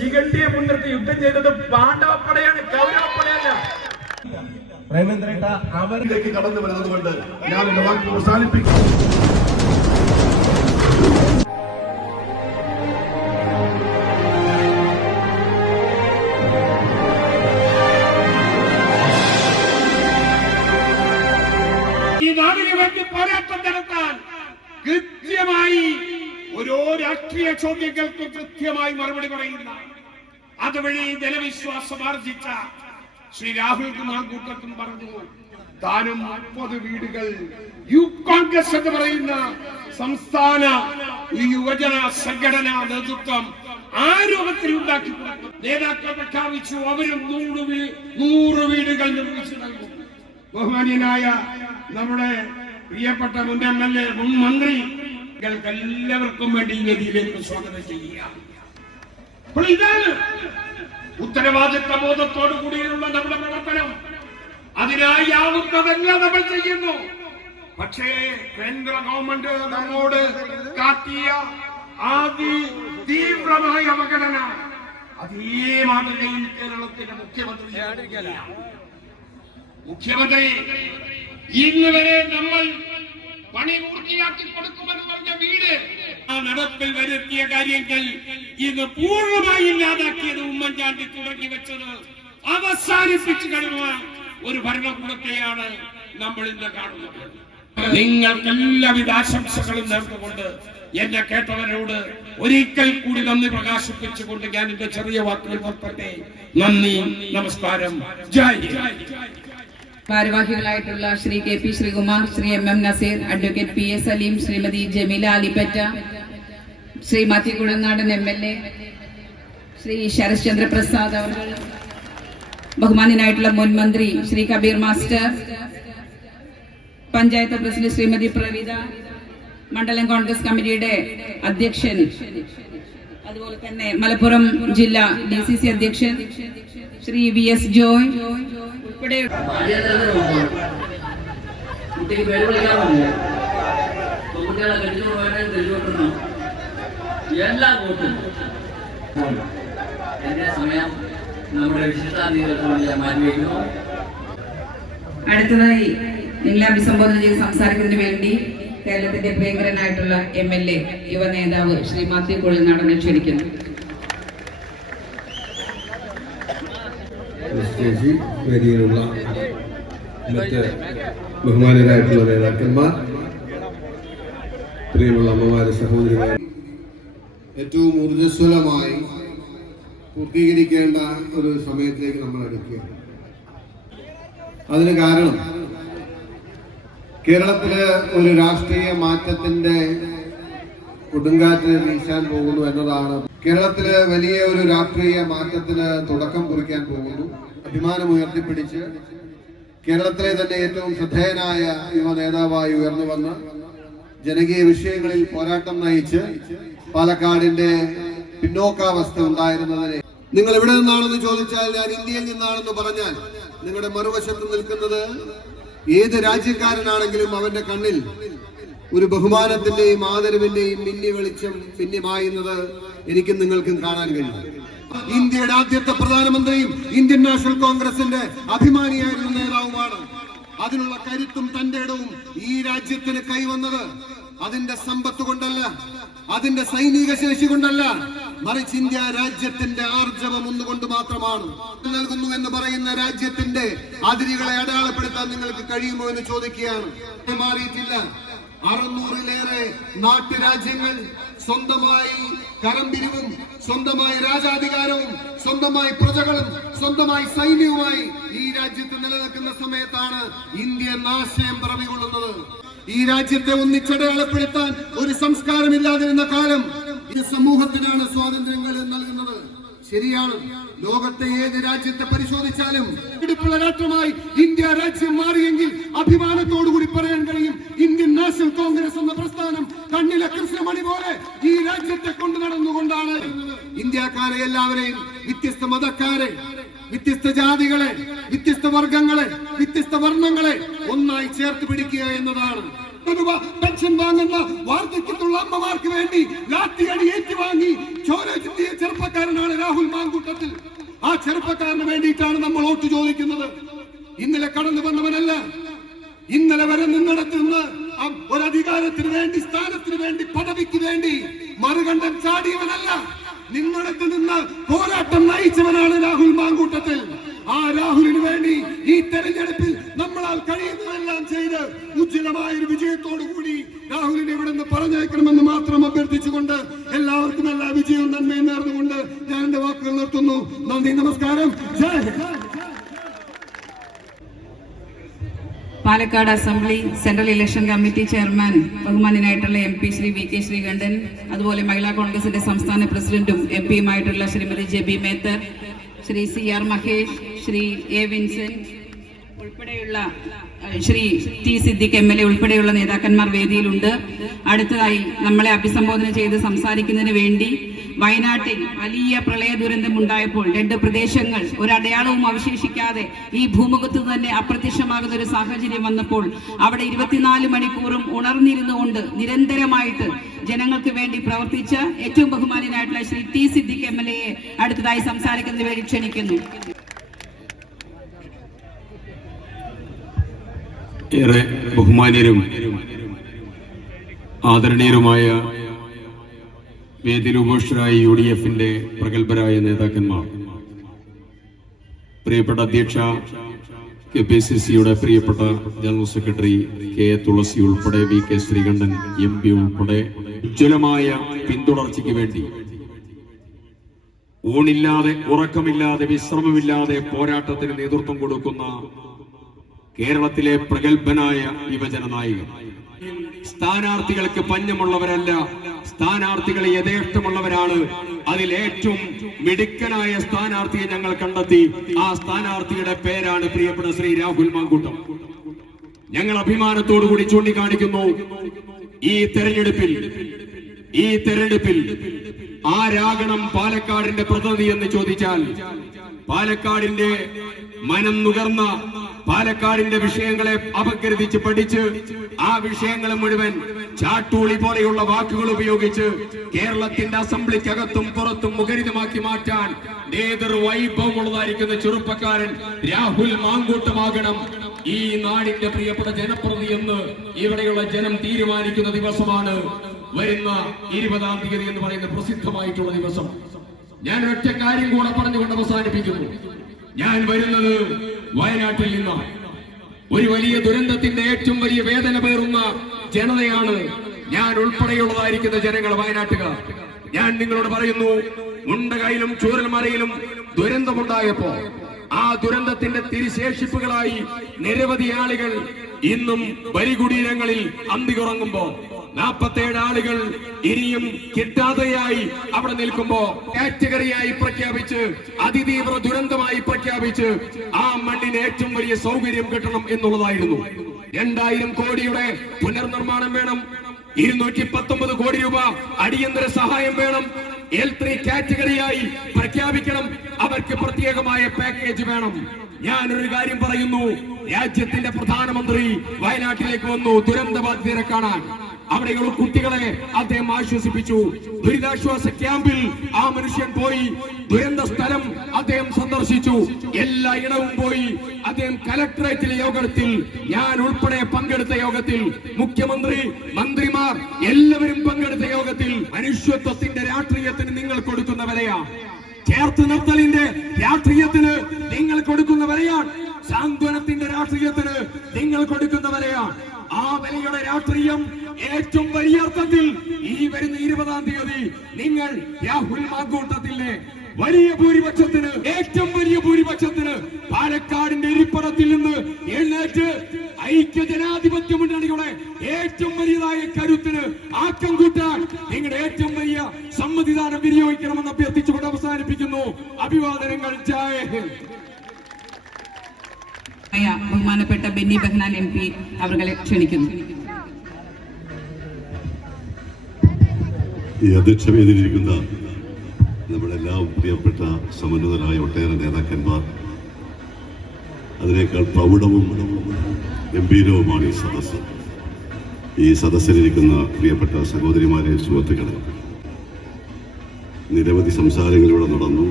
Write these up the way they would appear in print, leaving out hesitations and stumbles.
ശിഖണ്ഡിയെ മുൻനിർത്തി യുദ്ധം ചെയ്തത് പാണ്ഡവപ്പടയാണ്, കൗരവപ്പടയല്ല. പ്രേമേന്ദ്രേട്ട അവരിലേക്ക് കടന്നു വരുന്നത് കൊണ്ട് ഞാൻ എന്റെ വാക്ക് അവസാനിപ്പിക്കും. ഈ നാടിന് വേണ്ടി പോരാട്ടം നടത്താൻ കൃത്യമായി ഓരോ രാഷ്ട്രീയ ചോദ്യങ്ങൾക്ക് കൃത്യമായി മറുപടി പറയുന്ന, അതുവഴി ജനവിശ്വാസം ആർജിച്ച ശ്രീ രാഹുൽ മാങ്കൂട്ടത്തും പറഞ്ഞു, താനും 30 വീടുകൾ യൂത്ത് കോൺഗ്രസ് എന്ന് പറയുന്ന സംസ്ഥാന ഈ യുവജന സംഘടനാ നേതൃത്വം ആ രൂപത്തിൽ ഉണ്ടാക്കി കൊടുത്തു. നേതാക്കൾ പ്രഖ്യാപിച്ചു, അവരും 100 വീടുകൾ നിർമ്മിച്ചു നൽകും. ബഹുമാന്യനായ നമ്മുടെ പ്രിയപ്പെട്ട മുൻ MLA, മുൻ മന്ത്രി എല്ലാവർക്കും വേണ്ടി ഈ വേദിയിലേക്ക് സ്വാഗതം ചെയ്യുക. അപ്പോൾ ഇതാണ് ഉത്തരവാദിത്വ ബോധത്തോടു കൂടിയുള്ള നമ്മുടെ പ്രവർത്തനം. അതിനായി ആവുന്നതെല്ലാം നമ്മൾ ചെയ്യുന്നു. പക്ഷേ കേന്ദ്ര ഗവൺമെന്റ് നമ്മോട് കാട്ടിയ തീവ്രമായ അവഗണന അതേ മാതൃകയിൽ കേരളത്തിന്റെ മുഖ്യമന്ത്രി ഇന്ന് വരെ നമ്മൾ പണി പൂർത്തിയാക്കി കൊടുക്കുമെന്ന് പറഞ്ഞ വീട് ആ നടപ്പിൽ വരുത്തിയ കാര്യങ്ങൾ ഇന്ന് പൂർണ്ണമായി ഇല്ലാതാക്കിയത് ഉമ്മൻചാണ്ടി തുടങ്ങി വെച്ചത് അവസാനിപ്പിച്ചു കഴിഞ്ഞ ഒരു ഭരണകൂടത്തെയാണ് നമ്മൾ ഇന്ന് കാണുന്നത്. നിങ്ങൾക്ക് എല്ലാവിധ ആശംസകളും നേർന്നുകൊണ്ട് എന്നെ കേട്ടവരോട് ഒരിക്കൽ കൂടി നന്ദി പ്രകാശിപ്പിച്ചുകൊണ്ട് ഞാൻ എന്റെ ചെറിയ വാക്കുകൾ നിർത്തട്ടെ. നന്ദി, നമസ്കാരം, ജയ്. ഭാരവാഹികളായിട്ടുള്ള Shri KP Sreekumar, Shri MM Naseer, advocate PA Saleem, Shrimati Jameela Alippatta, Shri Mathew Kuzhalnadan MLA, Shri Sarath Chandra Prasad അവർ, ബഹുമാന്യനായിട്ടുള്ള മുൻ മന്ത്രി ശ്രീ കബീർ മാസ്റ്റർ, പഞ്ചായത്ത് പ്രസിഡന്റ് ശ്രീമതി പ്രവിത, മണ്ഡലം കോൺഗ്രസ് കമ്മിറ്റിയുടെ അധ്യക്ഷൻ, അതുപോലെ തന്നെ മലപ്പുറം ജില്ലാ DCC അധ്യക്ഷൻ ശ്രീ VS ജോയ് ഉൾപ്പെടെ എല്ലാ വോട്ടും എന്റെ സമയം നമ്മുടെ വിശിഷ്ടാതിഥികൾക്ക് മാറ്റിവെക്കുന്നു. അടുത്തതായി നിങ്ങളെ അഭിസംബോധന ചെയ്ത് സംസാരിക്കുന്നതിന് വേണ്ടി കേരളത്തിന്റെ പ്രിയങ്കരനായിട്ടുള്ള MLA യുവ നേതാവ് ശ്രീ മാത്യു കുഴനാടനെ ക്ഷണിക്കുന്നു. വേദിയിലുള്ള മറ്റ് ബഹുമാനരായിട്ടുള്ള നേതാക്കന്മാർ, പ്രിയമുള്ള അമ്മമാരെ, സഹോദരിമാർ, ഏറ്റവും ഊർജ്ജസ്വലമായി പൂർത്തീകരിക്കേണ്ട ഒരു സമയത്തേക്ക് നമ്മൾ അടുക്കുകയാണ്. അതിന് കാരണം കേരളത്തില് ഒരു രാഷ്ട്രീയ മാറ്റത്തിന്റെ കൊടുങ്കാറ്റ് വീശാൻ പോകുന്നു എന്നതാണ്. കേരളത്തില് വലിയ ഒരു രാഷ്ട്രീയ മാറ്റത്തിന് തുടക്കം കുറിക്കാൻ പോകുന്നു. അഭിമാനം ഉയർത്തിപ്പിടിച്ച് കേരളത്തിലെ തന്നെ ഏറ്റവും ശ്രദ്ധേയനായ യുവ നേതാവായി ഉയർന്നു വന്ന് ജനകീയ വിഷയങ്ങളിൽ പോരാട്ടം നയിച്ച് പാലക്കാടിന്റെ പിന്നോക്കാവസ്ഥ ഉണ്ടായിരുന്നതിനെ, നിങ്ങൾ എവിടെ നിന്നാണെന്ന് ചോദിച്ചാൽ ഞാൻ ഇന്ത്യയിൽ നിന്നാണെന്ന് പറഞ്ഞാൽ നിങ്ങളുടെ മറുവശത്ത് നിൽക്കുന്നത് ഏത് രാജ്യക്കാരനാണെങ്കിലും അവന്റെ കണ്ണിൽ ഒരു ബഹുമാനത്തിന്റെയും ആദരവിന്റെയും മിന്നി വെളിച്ചം പിന്നിമായുന്നത് എനിക്കും നിങ്ങൾക്കും കാണാൻ കഴിയും. ഇന്ത്യയുടെ ആദ്യത്തെ പ്രധാനമന്ത്രിയും ഇന്ത്യൻ നാഷണൽ കോൺഗ്രസിന്റെ അഭിമാനിയായിരുന്ന നേതാവുമാണ്. അതിനുള്ള കരുത്തും തന്റെ ഇടവും ഈ രാജ്യത്തിന് കൈവന്നത് അതിന്റെ സമ്പത്ത് കൊണ്ടല്ല, അതിന്റെ സൈനിക ശേഷി കൊണ്ടല്ല, മറിച്ച് ഇന്ത്യ രാജ്യത്തിന്റെ ആർജവം ഒന്നുകൊണ്ട് മാത്രമാണ്. നൽകുന്നു എന്ന് പറയുന്ന രാജ്യത്തിന്റെ അതിരുകളെ അടയാളപ്പെടുത്താൻ നിങ്ങൾക്ക് കഴിയുമോ എന്ന് ചോദിക്കുകയാണ്. മാറിയിട്ടില്ല. 600-ലേറെ നാട്ടുരാജ്യങ്ങൾ സ്വന്തമായി കരംപിരിവും സ്വന്തമായി രാജാധികാരവും സ്വന്തമായി പ്രജകളും സ്വന്തമായി സൈന്യവുമായി ഈ രാജ്യത്ത് നിലനിൽക്കുന്ന സമയത്താണ് ഇന്ത്യ നാശയം പിറവികൊള്ളുന്നത്. ഈ രാജ്യത്തെ ഒന്നിച്ചടയാളപ്പെടുത്താൻ ഒരു സംസ്കാരമില്ലാതിരുന്ന കാലം ഈ സമൂഹത്തിനാണ് സ്വാതന്ത്ര്യങ്ങൾ നൽകുന്നത്. ശരിയാണ്, ലോകത്തെ ഏത് രാജ്യത്തെ പരിശോധിച്ചാലും ഇടുപ്പുള്ള രാഷ്ട്രമായി ഇന്ത്യ രാജ്യം മാറിയെങ്കിൽ അഭിമാനത്തോടുകൂടി പറയാൻ കഴിയും, ഇന്ത്യൻ നാഷണൽ കോൺഗ്രസ് എന്ന പ്രസ്ഥാനം കണ്ണിലെ കൃഷ്ണമണി പോലെ ഈ രാജ്യത്തെ കൊണ്ടു നടന്നുകൊണ്ടാണ് ഇന്ത്യക്കാരെ എല്ലാവരെയും, വ്യത്യസ്ത മതക്കാരെ, വ്യത്യസ്ത ജാതികളെ, വ്യത്യസ്ത വർഗങ്ങളെ, വ്യത്യസ്ത വർണ്ണങ്ങളെ ഒന്നായി ചേർത്ത് പിടിക്കുക എന്നതാണ്. പെൻഷൻ വാങ്ങുന്ന വാർദ്ധക്യത്തുള്ള അമ്മമാർക്ക് വേണ്ടി ലാത്തിയടി ഏറ്റുവാങ്ങി ചോര ചിന്തിയ ചെറുപ്പക്കാരനാണ് രാഹുൽ. വേണ്ടിയാണ് നമ്മൾ വോട്ട് ചോദിക്കുന്നത്. ഇന്നലെ കടന്നു വന്നവനല്ല, ഇന്നലെ വരെ നിന്നിടത്തുനിന്ന് ഒരധികാരത്തിന് വേണ്ടി, സ്ഥാനത്തിന് വേണ്ടി, പദവിക്ക് വേണ്ടി മറുകണ്ഠം ചാടിയവനല്ല. നിന്നിടത്ത് നിന്ന് പോരാട്ടം നയിച്ചവനാണ് രാഹുൽ മാങ്കൂട്ടത്തിൽ. ആ രാഹുലിന് വേണ്ടി ഈ തെരഞ്ഞെടുപ്പിൽ നമ്മളാൽ കഴിയുന്നതെല്ലാം ചെയ്ത് ഉജ്ജ്വലമായ ഒരു വിജയത്തോടു കൂടി രാഹുലിനെ ഇവിടെ നിന്ന് പറഞ്ഞേക്കണമെന്ന് മാത്രം അഭ്യർത്ഥിച്ചുകൊണ്ട് എല്ലാവർക്കും എല്ലാ വിജയവും നന്മയും നേർന്നുകൊണ്ട് ഞാൻ എന്റെ വാക്കുകൾ നിർത്തുന്നു. നന്ദി, നമസ്കാരം, Jai Hind. Palakkad assembly central election committee chairman ബഹുമാന്യനായിട്ടുള്ള MP ശ്രീ VK ശ്രീകണ്ഠൻ, അതുപോലെ മഹിളാ കോൺഗ്രസിന്റെ സംസ്ഥാന പ്രസിഡന്റും MP-യുമായിട്ടുള്ള ശ്രീമതി ജെബി മേത്തർ, ശ്രീ CR മഹേഷ്, ശ്രീ A വിൻസെന്റ് ഉൾപ്പെടെയുള്ള ശ്രീ T സിദ്ദിഖ് MLA ഉൾപ്പെടെയുള്ള നേതാക്കന്മാർ വേദിയിലുണ്ട്. അടുത്തതായി നമ്മളെ അഭിസംബോധന ചെയ്ത് സംസാരിക്കുന്നതിന് വേണ്ടി വയനാട്ടിൽ വലിയ പ്രളയ ദുരന്തം ഉണ്ടായപ്പോൾ 2 പ്രദേശങ്ങൾ ഒരടയാളവും അവശേഷിക്കാതെ ഈ ഭൂമുഖത്ത് തന്നെ അപ്രത്യക്ഷമാകുന്ന ഒരു സാഹചര്യം വന്നപ്പോൾ അവിടെ 24 മണിക്കൂറും ഉണർന്നിരുന്നുകൊണ്ട് നിരന്തരമായിട്ട് ജനങ്ങൾക്ക് വേണ്ടി പ്രവർത്തിച്ച ഏറ്റവും ബഹുമാന്യനായിട്ടുള്ള ശ്രീ T സിദ്ദിഖ് MLA അടുത്തതായി സംസാരിക്കുന്നതിന് വേണ്ടി ക്ഷണിക്കുന്നു. ഏറെ ബഹുമാന്യരും ആദരണീയരുമായ വേദിയിലുപേക്ഷരായ UDF-ന്റെ പ്രഗത്ഭരായ നേതാക്കന്മാർ, പ്രിയപ്പെട്ട അധ്യക്ഷ KPCC-യുടെ പ്രിയപ്പെട്ട ജനറൽ സെക്രട്ടറി K തുളസി ഉൾപ്പെടെ VK ശ്രീകണ്ഠൻ MP ഉൾപ്പെടെ ഉജ്ജ്വലമായ പിന്തുടർച്ചയ്ക്ക് വേണ്ടി ഊണില്ലാതെ, ഉറക്കമില്ലാതെ, വിശ്രമമില്ലാതെ പോരാട്ടത്തിന് നേതൃത്വം കൊടുക്കുന്ന കേരളത്തിലെ പ്രഗത്ഭനായ യുവജന നായകൻ. സ്ഥാനാർത്ഥികൾക്ക് പഞ്ഞമുള്ളവരല്ല, സ്ഥാനാർത്ഥികളെ യഥേഷ്ടമുള്ളവരാണ്. അതിൽ ഏറ്റവും മിടുക്കനായ സ്ഥാനാർത്ഥിയെ ഞങ്ങൾ കണ്ടെത്തി. ആ സ്ഥാനാർത്ഥിയുടെ പേരാണ് പ്രിയപ്പെട്ട ശ്രീ രാഹുൽ മാങ്കൂട്ടം. ഞങ്ങൾ അഭിമാനത്തോടുകൂടി ചൂണ്ടിക്കാണിക്കുന്നു, ഈ തെരഞ്ഞെടുപ്പിൽ ആരാകണം പാലക്കാടിന്റെ പ്രതിനിധി എന്ന് ചോദിച്ചാൽ, പാലക്കാടിന്റെ മനം നുകർന്ന, പാലക്കാടിന്റെ വിഷയങ്ങളെ അപഗ്രഥിച്ച് പഠിച്ച് ആ വിഷയങ്ങൾ മുഴുവൻ ചാട്ടൂളി പോലെയുള്ള വാക്കുകൾ ഉപയോഗിച്ച് കേരളത്തിന്റെ അസംബ്ലിക്കകത്തും പുറത്തും മുഖരിതമാക്കി മാറ്റാൻ നേതൃവൈഭവമുള്ളതായിരിക്കുന്ന ചെറുപ്പക്കാരൻ രാഹുൽ മാങ്കൂട്ടമാകണം ഈ നാടിന്റെ പ്രിയപ്പെട്ട ജനപ്രതി എന്ന് ഇവിടെയുള്ള ജനം തീരുമാനിക്കുന്ന ദിവസമാണ് വരുന്ന 20-ാം തീയതി എന്ന് പറയുന്ന പ്രസിദ്ധമായിട്ടുള്ള ദിവസം. ഞാൻ ഒറ്റ കാര്യം കൂടെ പറഞ്ഞുകൊണ്ട് അവസാനിപ്പിക്കുന്നു. ഞാൻ വരുന്നത് വയനാട്ടിൽ നിന്നാണ്. ഒരു വലിയ ദുരന്തത്തിന്റെ ഏറ്റവും വലിയ വേദന പേറുന്ന ജനതയാണ് ഞാൻ ഉൾപ്പെടെയുള്ളതായിരിക്കുന്ന ജനങ്ങൾ, വയനാട്ടുകാർ. ഞാൻ നിങ്ങളോട് പറയുന്നു, മുണ്ടകയിലും ചൂരൽമലയിലും ദുരന്തമുണ്ടായപ്പോ ആ ദുരന്തത്തിന്റെ തിരിശേഷിപ്പുകളായി നിരവധി ആളുകൾ ഇന്നും ബലികുടീരങ്ങളിൽ അന്തിയുറങ്ങുമ്പോ 47 ആളുകൾ ഇനിയും കിട്ടാതെയായി അവിടെ നിൽക്കുമ്പോ കാറ്റഗറിയായി പ്രഖ്യാപിച്ച്, അതിതീവ്ര ദുരന്തമായി പ്രഖ്യാപിച്ച് ആ മണ്ണിന് ഏറ്റവും വലിയ സൗകര്യം കിട്ടണം എന്നുള്ളതായിരുന്നു. 2000 കോടിയുടെ പുനർനിർമ്മാണം വേണം, 219 കോടി രൂപ അടിയന്തര സഹായം വേണം, L3 കാറ്റഗറിയായി പ്രഖ്യാപിക്കണം, അവർക്ക് പ്രത്യേകമായ പാക്കേജ് വേണം. ഞാനൊരു കാര്യം പറയുന്നു, രാജ്യത്തിന്റെ പ്രധാനമന്ത്രി വയനാട്ടിലേക്ക് വന്നു ദുരന്തബാധിതരെ കാണാൻ. അവിടെയുള്ള കുട്ടികളെ അദ്ദേഹം ആശ്വസിപ്പിച്ചു. ദുരിതാശ്വാസ ക്യാമ്പിൽ ആ മനുഷ്യൻ പോയി, ദുരന്ത സ്ഥലം അദ്ദേഹം സന്ദർശിച്ചു. എല്ലാ ഇടവും പോയി. അദ്ദേഹം കലക്ടറേറ്റിലെ യോഗത്തിൽ, ഞാൻ ഉൾപ്പെടെ പങ്കെടുത്ത യോഗത്തിൽ, മുഖ്യമന്ത്രി, മന്ത്രിമാർ എല്ലാവരും പങ്കെടുത്ത യോഗത്തിൽ മനുഷ്യത്വത്തിന്റെ രാഷ്ട്രീയത്തിന് നിങ്ങൾ കൊടുക്കുന്ന വിലയാണ്, ചേർത്ത് നിർത്തലിന്റെ രാഷ്ട്രീയത്തിന് നിങ്ങൾ കൊടുക്കുന്ന വിലയാണ്, സാന്ത്വനത്തിന്റെ രാഷ്ട്രീയത്തിന് നിങ്ങൾ കൊടുക്കുന്ന വിലയാണ്. ആ വിലയുടെ രാഷ്ട്രീയം ഏറ്റവും വലിയ അർത്ഥത്തിൽ ഈ വരുന്ന 20-ാം തീയതി നിങ്ങൾ രാഹുൽ മാങ്കൂട്ടത്തിന്റെ വലിയ ഭൂരിപക്ഷത്തിന്, ഏറ്റവും വലിയ ഭൂരിപക്ഷത്തിന് പാലക്കാടിന്റെ ഇരിപ്പിടത്തിൽ നിന്ന് എഴുന്നേറ്റ് ഐക്യ ജനാധിപത്യ മുന്നണിയുടെ ഏറ്റവും വലിയതായ കരുത്തിന് ആക്കം കൂട്ടാൻ നിങ്ങളുടെ ഏറ്റവും വലിയ സമ്മതിദാനം വിനിയോഗിക്കണമെന്ന് അഭ്യർത്ഥിച്ചുകൊണ്ട് അവസാനിപ്പിക്കുന്നു. അഭിവാദനങ്ങൾ. ജയ് ഹിന്ദ്. ബഹുമാനപ്പെട്ട ബെന്നി ബെഹ്നാൻ MP അവരെ ക്ഷണിക്കുന്നു. ഈ അധ്യക്ഷവേദിയിലിരിക്കുന്ന നമ്മളെല്ലാം പ്രിയപ്പെട്ട സമന്വിതരായ ഒട്ടേറെ നേതാക്കന്മാർ, അതിനേക്കാൾ പ്രൗഢവും ഗംഭീരവുമാണ് ഈ സദസ്സ്. ഈ സദസ്സിലിരിക്കുന്ന പ്രിയപ്പെട്ട സഹോദരിമാരെ, സുഹൃത്തുക്കളെ, നിരവധി സംസാരങ്ങളിലൂടെ നടന്നു.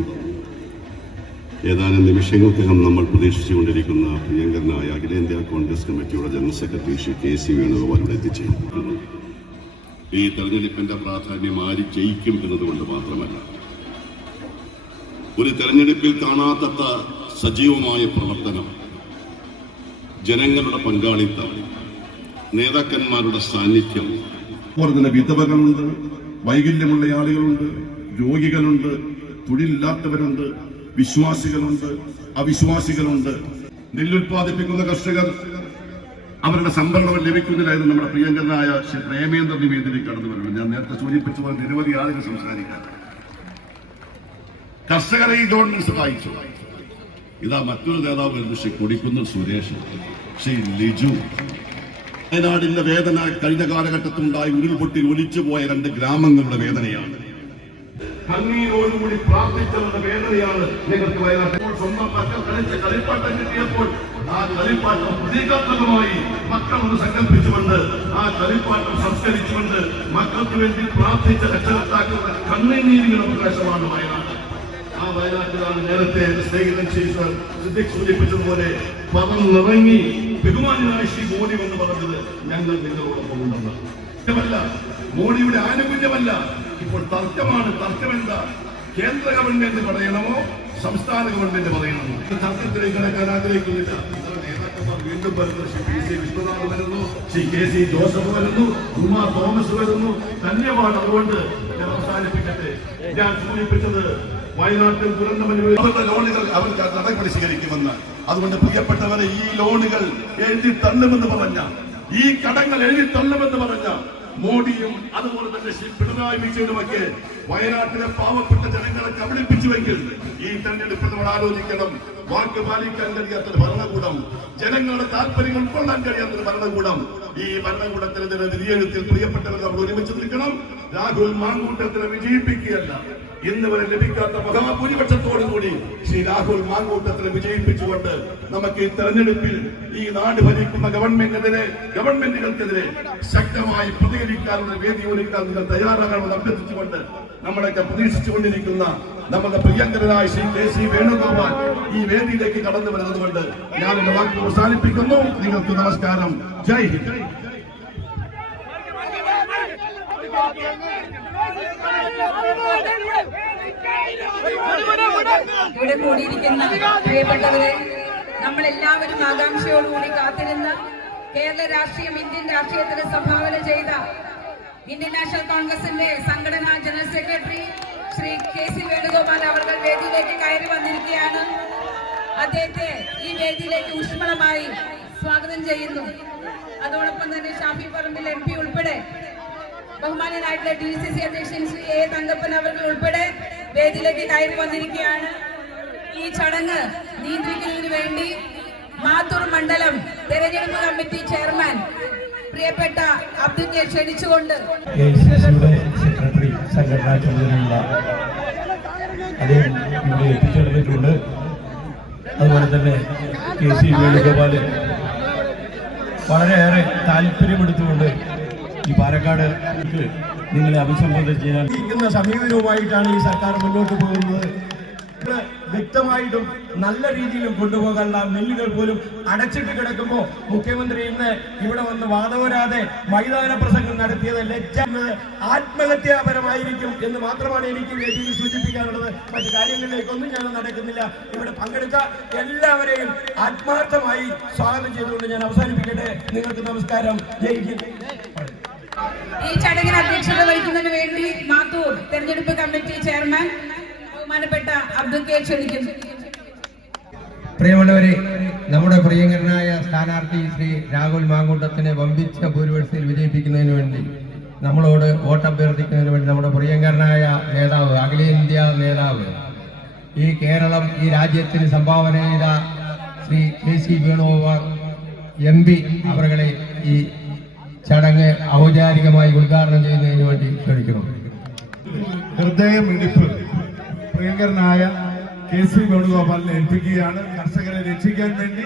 ഏതാനും നിമിഷങ്ങൾക്കകം നമ്മൾ പ്രതീക്ഷിച്ചുകൊണ്ടിരിക്കുന്ന പ്രിയങ്കരനായ അഖിലേന്ത്യാ കോൺഗ്രസ് കമ്മിറ്റിയുടെ general secretary Shri KC Venugopal ഇവിടെ എത്തിച്ചേർന്നിരിക്കുന്നു. ഈ തെരഞ്ഞെടുപ്പിന്റെ പ്രാധാന്യം ആര് ജയിക്കും എന്നതുകൊണ്ട് മാത്രമല്ല, ഒരു തെരഞ്ഞെടുപ്പിൽ കാണാത്ത സജീവമായ പ്രവർത്തനം, ജനങ്ങളുടെ പങ്കാളിത്തം, നേതാക്കന്മാരുടെ സാന്നിധ്യം, വിധവകളുണ്ട്, വൈകല്യമുള്ള ആളുകളുണ്ട്, രോഗികളുണ്ട്, തൊഴിലില്ലാത്തവരുണ്ട്, വിശ്വാസികളുണ്ട്, അവിശ്വാസികളുണ്ട്. നെല്ലുൽപാദിപ്പിക്കുന്ന കർഷകർ അവരുടെ സംഭരണം ലഭിക്കുന്നതിലായിരുന്നു നമ്മുടെ പ്രിയങ്കരനായ ശ്രീ പ്രേമേന്ദ്രൻ വേദിയിലേക്ക് കടന്നു വരുന്നത്. ഞാൻ നേരത്തെ സൂചിപ്പിച്ച പോലെ നിരവധി ആളുകൾ സംസാരിക്കാൻ കർഷകരെ ഈ ഗവൺമെന്റ് സഹായിച്ചു. ഇതാ മറ്റൊരു നേതാവ് വരുന്നു, ശ്രീ കൊടിക്കുന്നിൽ സുരേഷ്, ശ്രീ ലിജു. വയനാടിന്റെ വേദന കഴിഞ്ഞ കാലഘട്ടത്തിലുണ്ടായി ഉരുൾപൊട്ടി ഒലിച്ചുപോയ 2 ഗ്രാമങ്ങളുടെ വേദനയാണ്. കണ്ണീരോടുകൂടി പ്രാർത്ഥിച്ചവരുടെ വേദനയാണ് നിങ്ങൾക്ക് വയനാട്ടിൽ. സ്വന്തം മക്കൾ കളിച്ച കളിപ്പാട്ടം കിട്ടിയപ്പോൾ ആ കളിപ്പാട്ടം പ്രതീകാത്മകമായി മക്കളൊന്ന് സങ്കല്പിച്ചുകൊണ്ട് ആ കളിപ്പാട്ടം സംസ്കരിച്ചുകൊണ്ട് മക്കൾക്ക് വേണ്ടി പ്രാർത്ഥിച്ച രക്ഷകർത്താക്കളുടെ കണ്ണീരിന്റെ പ്രകാശമാണ് വയനാട്. ആ വയനാട്ടിലാണ് നേരത്തെ സ്നേഹിതൻ സിദ്ദിഖ് സൂചിപ്പിച്ചതുപോലെ പറന്നിറങ്ങി ബഹുമാന്യനായ ശ്രീ മോദി എന്ന് പറഞ്ഞത് ഞങ്ങൾ നിങ്ങളോടൊപ്പം ഉണ്ടെന്ന്. മോഡിയുടെ ആനുകൂല്യമല്ല. ഇപ്പോൾ തർക്കമാണ്. തർക്കമെന്താ? കേന്ദ്ര ഗവൺമെന്റ് പറയണമോ സംസ്ഥാന ഗവൺമെന്റ് പറയണമോ? തർക്കത്തിലേക്ക് കിടക്കാൻ ആഗ്രഹിക്കുന്നില്ല. നേതാക്കന്മാർ വീണ്ടും വരുന്നു. ശ്രീ PC വിശ്വനാഥ് വരുന്നു, ശ്രീ KC ജോസഫ് വരുന്നു, ഉമാ തോമസ് വരുന്നു. ധന്യവാദം. അതുകൊണ്ട് ഞാൻ അവസാനിപ്പിക്കട്ടെ. ഞാൻ സൂചിപ്പിച്ചത് വയനാട്ടിൽ ദുരന്തമനുഭവിച്ച ലോണുകൾ അവർ നടപടി സ്വീകരിക്കുമെന്ന്. അതുകൊണ്ട് പ്രിയപ്പെട്ടവരെ, ഈ ലോണുകൾ എഴുതി തള്ളുമെന്ന് പറഞ്ഞ, ഈ കടങ്ങൾ എഴുതി തള്ളുമെന്ന് പറഞ്ഞ മോഡിയും അതുപോലെ തന്നെ ശ്രീ പിണറായി വിജയനുമൊക്കെ വയനാട്ടിലെ പാവപ്പെട്ട ജനങ്ങളെ കബളിപ്പിച്ചുവെങ്കിൽ ഈ തെരഞ്ഞെടുപ്പിൽ നമ്മൾ ആലോചിക്കണം. വാക്ക് പാലിക്കാൻ കഴിയാത്തൊരു ഭരണകൂടം, ജനങ്ങളുടെ താല്പര്യങ്ങൾ ഉൾക്കൊള്ളാൻ കഴിയാത്തൊരു ഭരണകൂടം, ഈ ഭരണകൂടത്തിനെതിരെ വിധിയെഴുത്തിൽ പ്രിയപ്പെട്ടവർ നമ്മൾ ഒരുമിച്ച് നിൽക്കണം. രാഹുൽ മാങ്കൂട്ടത്തിനെ വിജയിപ്പിക്കുകയല്ല, ഇന്ന് വരെ ലഭിക്കാത്ത മഹാഭൂരിപക്ഷത്തോടുകൂടി ശ്രീ രാഹുൽ മാങ്കൂട്ടത്തിനെ വിജയിപ്പിച്ചുകൊണ്ട് നമുക്ക് ഈ തെരഞ്ഞെടുപ്പിൽ ഈ നാട് ഭരിക്കുന്ന ഗവൺമെന്റുകൾക്കെതിരെ ശക്തമായി പ്രതികരിക്കാനുള്ള വേദി ഒരുക്കാൻ നിങ്ങൾ തയ്യാറാകണമെന്ന് അഭ്യർത്ഥിച്ചുകൊണ്ട് നമ്മളൊക്കെ പ്രതീക്ഷിച്ചുകൊണ്ടിരിക്കുന്ന നമ്മുടെ പ്രിയങ്കരനായ ശ്രീ KC വേണുഗോപാൽ ഈ വേദിയിലേക്ക് കടന്നു വരുന്നത് കൊണ്ട് ഞാൻ എന്റെ വാക്കുകൾ അവസാനിപ്പിക്കുന്നു. നിങ്ങൾക്ക് നമസ്കാരം. ജയ് ഹിന്ദ്. ഇവിടെ കൂടിയിരിക്കുന്ന പ്രിയപ്പെട്ടവരെ, നമ്മളെല്ലാവരും ആകാംക്ഷയോടുകൂടി കാത്തിരുന്ന കേരള രാഷ്ട്രീയം ഇന്ത്യൻ രാഷ്ട്രീയത്തിന് സംഭാവന ചെയ്ത ഇന്ത്യൻ നാഷണൽ കോൺഗ്രസിന്റെ സംഘടനാ general secretary Shri KC Venugopal അവർ വേദിയിലേക്ക് കയറി വന്നിരിക്കുകയാണ്. അദ്ദേഹത്തെ ഈ വേദിയിലേക്ക് ഊഷ്മളമായി സ്വാഗതം ചെയ്യുന്നു. അതോടൊപ്പം തന്നെ ഷാഫി പറമ്പിൽ MP ഉൾപ്പെടെ ബഹുമാനനായിട്ടുള്ള DCC അധ്യക്ഷൻ ശ്രീ A തങ്കപ്പൻ അവർ ഉൾപ്പെടെ വേദിയിലേക്ക് കയറി വന്നിരിക്കുകയാണ്. ഈ ചടങ്ങ് നിയന്ത്രിക്കുന്നതിന് വേണ്ടി മാത്തൂർ മണ്ഡലം തെരഞ്ഞെടുപ്പ് കമ്മിറ്റി ചെയർമാൻ പ്രിയപ്പെട്ട അബ്ദുൽ ക്ഷണിച്ചുകൊണ്ട് സെക്രട്ടറി സംഘടനാ ചുമതലയുള്ള അദ്ദേഹം ഇവിടെ എത്തിച്ചേർന്നിട്ടുണ്ട്. അതുപോലെ തന്നെ KC വേണുഗോപാൽ വളരെയേറെ താല്പര്യമെടുത്തുകൊണ്ട് ഈ പാലക്കാട് നിങ്ങളെ അഭിസംബോധന ചെയ്യാൻ സമീപനവുമായിട്ടാണ് ഈ സർക്കാർ മുന്നോട്ട് പോകുന്നത്. വ്യക്തമായിട്ടും നല്ല രീതിയിലും കൊണ്ടുപോകാനുള്ള മില്ലുകൾ പോലും അടച്ചിട്ട് കിടക്കുമ്പോൾ മുഖ്യമന്ത്രി ഇന്ന് ഇവിടെ വന്ന് വാദവരാതെ മൈതാന പ്രസംഗം നടത്തിയത് ആത്മഹത്യാപരമായിരിക്കും എന്ന് മാത്രമാണ് എനിക്ക് വേദിയിൽ സൂചിപ്പിക്കാനുള്ളത്. മറ്റു കാര്യങ്ങളിലേക്കൊന്നും ഞാൻ നടക്കുന്നില്ല. ഇവിടെ പങ്കെടുത്ത എല്ലാവരെയും ആത്മാർത്ഥമായി സ്വാഗതം ചെയ്തുകൊണ്ട് ഞാൻ അവസാനിപ്പിക്കട്ടെ. നിങ്ങൾക്ക് നമസ്കാരം. ജയ് ഹിന്ദ്. ഈ ചടങ്ങിന് അധ്യക്ഷത വഹിക്കുന്നതിന് വേണ്ടി മാത്തൂർ തെരഞ്ഞെടുപ്പ് കമ്മിറ്റി ചെയർമാൻ ബഹുമാനപ്പെട്ട അബ്ദുൽ ക്ഷണിക്കുന്നു. പ്രിയമുള്ളവരെ, നമ്മുടെ പ്രിയങ്കരനായ സ്ഥാനാർത്ഥി ശ്രീ രാഹുൽ മാങ്കൂട്ടത്തിനെ വമ്പിച്ച ഭൂരിപക്ഷത്തിൽ വിജയിപ്പിക്കുന്നതിന് വേണ്ടി നമ്മളോട് വോട്ടഭ്യർത്ഥിക്കുന്നതിന് വേണ്ടി നമ്മുടെ പ്രിയങ്കരനായ നേതാവ്, അഖിലേന്ത്യാ നേതാവ്, ഈ കേരളം ഈ രാജ്യത്തിന് സംഭാവന ചെയ്ത ശ്രീ KC വേണുഗോപാൽ MP അവരെ ഈ ചടങ്ങ് ഔപചാരികമായി ഉദ്ഘാടനം ചെയ്യുന്നതിന് വേണ്ടി ക്ഷണിക്കുന്നു. ഹൃദയമിടിപ്പ് പ്രിയങ്കരനായ KC വേണുഗോപാലിനെ ഏൽപ്പിക്കുകയാണ്. കർഷകരെ രക്ഷിക്കാൻ വേണ്ടി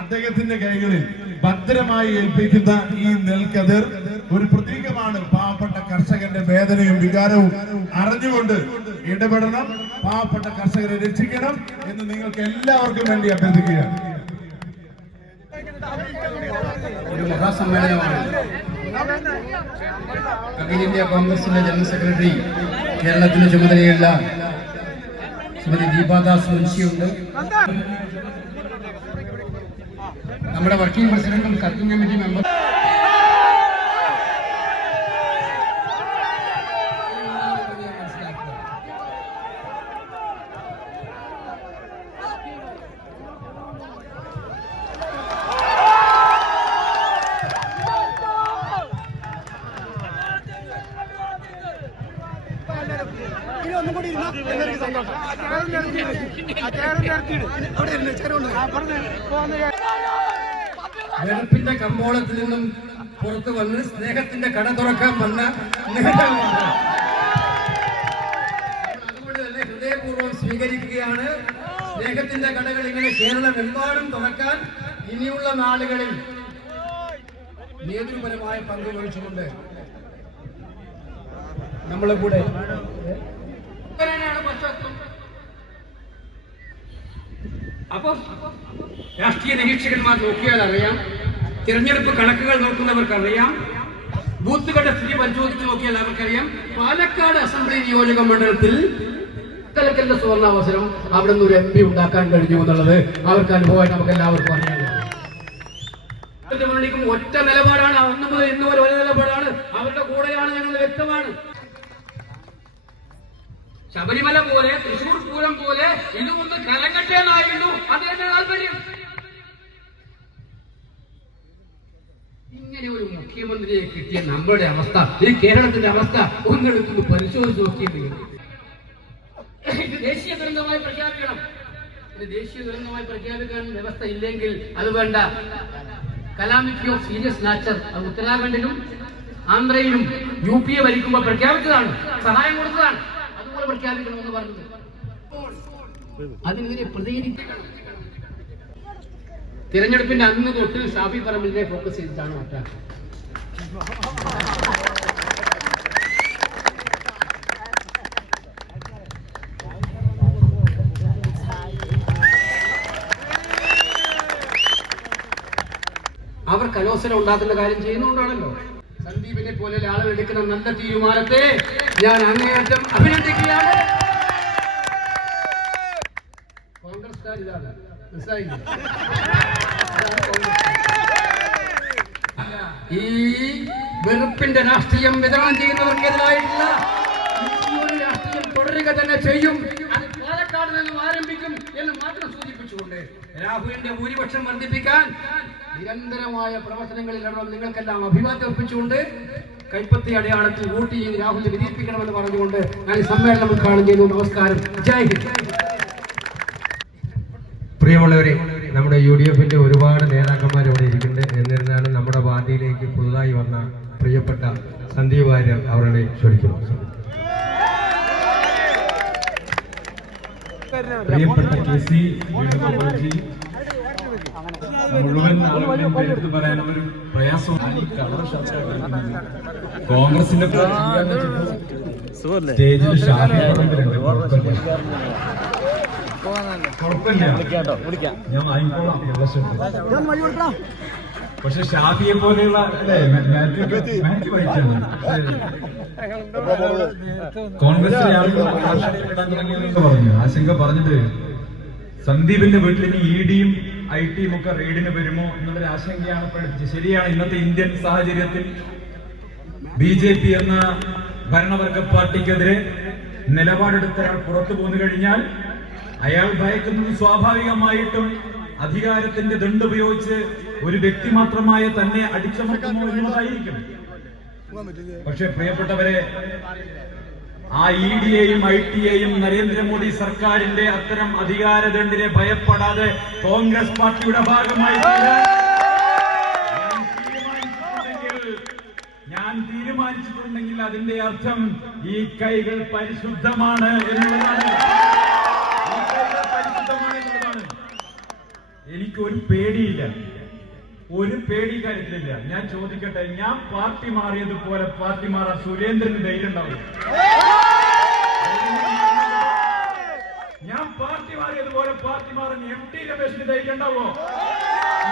അദ്ദേഹത്തിന്റെ കൈകളിൽ ഭദ്രമായി ഏൽപ്പിക്കുന്ന ഈ നെൽക്കതിർ ഒരു പ്രതീകമാണ്. പാവപ്പെട്ട കർഷകന്റെ വേദനയും വികാരവും അറിഞ്ഞുകൊണ്ട് ഇടപെടണം, പാവപ്പെട്ട കർഷകരെ രക്ഷിക്കണം എന്ന് നിങ്ങൾക്ക് എല്ലാവർക്കും വേണ്ടി അഭ്യർത്ഥിക്കുകയാണ്. ഒരു മഹാസമ്മേളനമാണ്. അഖിലേന്ത്യാ കോൺഗ്രസിന്റെ ജനറൽ സെക്രട്ടറി കേരളത്തിന്റെ ചുമതലയുള്ള ശ്രീമതി ദീപാദാസ് മുൻഷിയുണ്ട്. നമ്മുടെ വർക്കിംഗ് പ്രസിഡന്റും വർക്കിംഗ് കമ്മിറ്റി മെമ്പർ വെറുപ്പിന്റെ കമ്പോളത്തിൽ നിന്നും പുറത്തു വന്ന് സ്നേഹത്തിന്റെ കട തുറക്കാൻ വന്ന നേതാവാണ്. അതുകൊണ്ട് തന്നെ ഹൃദയപൂർവ്വം സ്വീകരിക്കുകയാണ്. സ്നേഹത്തിന്റെ കടകൾ ഇങ്ങനെ കേരളമെമ്പാടും തുറക്കാൻ ഇനിയുള്ള നാളുകളിൽ നേതൃപരമായ പങ്ക് വഹിച്ചുകൊണ്ട് നമ്മളെ കൂടെ അപ്പോ രാഷ്ട്രീയ നിരീക്ഷകന്മാർ നോക്കിയാൽ അറിയാം, തിരഞ്ഞെടുപ്പ് കണക്കുകൾ നോക്കുന്നവർക്കറിയാം, ബൂത്തുകളുടെ സ്ഥിതി പരിശോധിച്ച് നോക്കിയാൽ അവർക്കറിയാം, പാലക്കാട് അസംബ്ലി നിയോജക മണ്ഡലത്തിൽ കലക്കലിന്റെ സുവർണാവസരം അവിടെ നിന്ന് ഒരു MP ഉണ്ടാക്കാൻ കഴിഞ്ഞു എന്നുള്ളത് അവർക്ക് അനുഭവമായി നമുക്ക് എല്ലാവർക്കും അറിയാം. ഒറ്റ നിലപാടാണ്, അന്ന് മുതൽ ഇന്ന് വരെ ഒരേ നിലപാടാണ്, അവരുടെ കൂടെയാണ് ഞങ്ങൾ വ്യക്തമാണ്. ശബരിമല പോലെ തൃശൂർ പൂരം പോലെ ഇതൊന്ന് കലങ്ങട്ടെ എന്നായിരുന്നു അദ്ദേഹത്തിന്റെ താല്പര്യം. ഇങ്ങനെ ഒരു മുഖ്യമന്ത്രിയെ കിട്ടിയ നമ്മുടെ അവസ്ഥ, ഈ കേരളത്തിന്റെ അവസ്ഥ ഒന്നെടുത്ത് പരിശോധിച്ച് നോക്കിയെങ്കിൽ ഇത് ദേശീയ ദുരന്തമായി പ്രഖ്യാപിക്കണം. ഇത് ദേശീയ ദുരന്തമായി പ്രഖ്യാപിക്കാൻ വ്യവസ്ഥ ഇല്ലെങ്കിൽ അത് വേണ്ട. കലാമിറ്റി ഓഫ് സീരിയസ് നാച്ചർ അത് ഉത്തരാഖണ്ഡിലും ആന്ധ്രയിലും UP ഭരിക്കുമ്പോൾ പ്രഖ്യാപിച്ചതാണ്, സഹായം കൊടുത്തതാണ്. അതുപോലെ പ്രഖ്യാപിക്കണമെന്ന് പറഞ്ഞത്. അതിനെതിരെ പ്രതികരിക്കണം. തിരഞ്ഞെടുപ്പിന്റെ അന്ന് തൊട്ട് ഷാഫി പറമ്പിലിനെ ഫോക്കസ് ചെയ്തിട്ടാണ് മാറ്റാൻ. അവർ കലോത്സരം ഉണ്ടാക്കുന്ന കാര്യം ചെയ്യുന്നുകൊണ്ടാണല്ലോ. സന്ദീപിനെ പോലെ ആളുകൾ എടുക്കുന്ന നല്ല തീരുമാനത്തെ ഞാൻ അങ്ങേയറ്റം അഭിനന്ദിക്കുകയാണ്. കോൺഗ്രസ്കാർ ഇതാണ്, മനസ്സിലായില്ല? ഈ വെറുപ്പിന്റെ രാഷ്ട്രീയം വിതരണം ചെയ്യുന്നവർക്കെതിരായിട്ടുള്ള രാഷ്ട്രീയം തുടരുക തന്നെ ചെയ്യും. അത് പാലക്കാട് നിന്നും ആരംഭിക്കും എന്ന് മാത്രം സൂചിപ്പിച്ചുകൊണ്ട് രാഹുലിന്റെ ഭൂരിപക്ഷം വർദ്ധിപ്പിക്കാൻ നിരന്തരമായ പ്രവർത്തനങ്ങളിൽ നിങ്ങൾക്കെല്ലാം അഭിവാദ്യം അർപ്പിച്ചുകൊണ്ട് കൈപ്പത്തി അടയാളത്തിൽ വോട്ട് ചെയ്ത് രാഹുലിനെ വിജയിപ്പിക്കണമെന്ന് പറഞ്ഞുകൊണ്ട് ഞാൻ സമ്മേളനം ഉദ്ഘാടനം ചെയ്യുന്നു. നമസ്കാരം, ജയ് ഹിന്ദ്. പ്രിയമുള്ളവരെ, നമ്മുടെ UDFന്റെ ഒരുപാട് നേതാക്കന്മാർ ഇവിടെ ഇരിക്കുന്നുണ്ട്. എന്നിരുന്നാലും നമ്മുടെ പാർട്ടിയിലേക്ക് പുതുതായി വന്ന പ്രിയപ്പെട്ട സന്ദീപ് വാര്യർ അവരുടെ ക്ഷണിക്കുന്നു. പ്രിയപ്പെട്ട KC വേണുഗോപാൽജി, മുഴുവൻ ആളുകളെയും പേരെടുത്ത് പറയാൻ ഒരു പ്രയാസമാണ്. ഈ കളർ കോൺഗ്രസിന്റെ സ്റ്റേജിൽ ഷാഫി പറമ്പിലുണ്ട്. കുഴപ്പമില്ല, ഞാൻ വാങ്ങിക്കോളാം. പക്ഷെ ഷാഫിയെ പോലെയുള്ള മാത്യു വായിച്ചാണ് കോൺഗ്രസിലെ ആളുകൾ പറഞ്ഞു. ആശങ്ക പറഞ്ഞത് സന്ദീപിന്റെ വീട്ടിൽ ഇനി EDയും IT ഒക്കെ റെയ്ഡിന് വരുമോ എന്നുള്ളൊരു ആശങ്കയാണ് പഠിപ്പിച്ചത്. ശരിയാണ്, ഇന്നത്തെ ഇന്ത്യൻ സാഹചര്യത്തിൽ BJP എന്ന ഭരണവർഗ പാർട്ടിക്കെതിരെ നിലപാടെടുത്ത ഒരാൾ പുറത്തു പോന്നു കഴിഞ്ഞാൽ അയാൾ ഭയക്കുന്നത് സ്വാഭാവികമായിട്ടും അധികാരത്തിന്റെ ദണ്ടുപയോഗിച്ച് ഒരു വ്യക്തി മാത്രമായ തന്നെ അടിച്ചമർത്തുമോ എന്നുള്ളതായിരിക്കും. പക്ഷെ പ്രിയപ്പെട്ടവരെ, ആ EDയെയും ITയെയും നരേന്ദ്രമോദി സർക്കാരിന്റെ അത്തരം അധികാരദണ്ഡിനെ ഭയപ്പെടാതെ കോൺഗ്രസ് പാർട്ടിയുടെ ഭാഗമായി ഞാൻ തീരുമാനിച്ചിട്ടുണ്ടെങ്കിൽ അതിന്റെ അർത്ഥം ഈ കൈകൾ പരിശുദ്ധമാണ് എന്നുള്ളതാണ്. എനിക്കൊരു പേടിയില്ല. ഒരു പേടി കാര്യത്തിലില്ല. ഞാൻ ചോദിക്കട്ടെ, ഞാൻ പാർട്ടി മാറിയതുപോലെ പാർട്ടി മാറാൻ സുരേന്ദ്രന് ധൈര്യം ഉണ്ടാവും? ഞാൻ പാർട്ടി മാറിയതുപോലെ പാർട്ടി മാറാൻ MT രമേശിന് ധൈര്യം ഉണ്ടാവോ?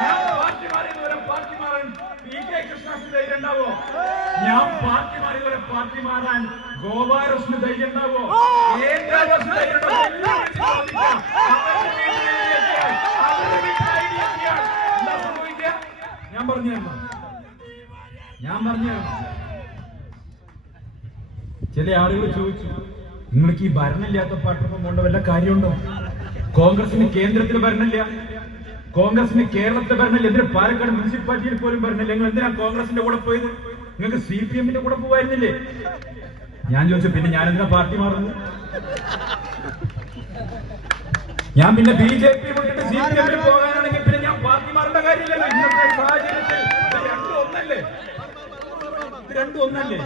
ഞാൻ പാർട്ടി മാറിയതുപോലെ പാർട്ടി മാറാൻ PK കൃഷ്ണന് ധൈര്യം ഉണ്ടാവോ? ഞാൻ പാർട്ടി മാറിയതുപോലെ പാർട്ടി മാറാൻ ഗോപാലകൃഷ്ണന് ധൈര്യം ഉണ്ടാവോ? ഞാൻ പറഞ്ഞു ചില ആളുകൾ ചോദിച്ചു, നിങ്ങൾക്ക് ഈ ഭരണമില്ലാത്ത പാർട്ടിപ്പം കൊണ്ട് വല്ല കാര്യമുണ്ടോ? കോൺഗ്രസിന് കേന്ദ്രത്തിൽ ഭരണമില്ല, കോൺഗ്രസിന് കേരളത്തിൽ ഭരണമില്ല, എന്തിനാ പാലക്കാട് മുനിസിപ്പാലിറ്റിയിൽ പോലും ഭരണമില്ല, നിങ്ങൾ എന്തിനാ കോൺഗ്രസിന്റെ കൂടെ പോയത്? നിങ്ങൾക്ക് CPM-ന്റെ കൂടെ പോവായിരുന്നില്ലേ? ഞാൻ ചോദിച്ചു, പിന്നെ ഞാൻ എന്തിനാ പാർട്ടി മാറുന്നത്? ഞാൻ പിന്നെ BJP വിട്ടിട്ട് CPM-ൽ പോകാനാണെങ്കിൽ പിന്നെ ഞാൻ പാർട്ടി മാറേണ്ട കാര്യമില്ലല്ലോ. ഇന്നത്തെ സാഹചര്യത്തിൽ രണ്ടും ഒന്നല്ലേ?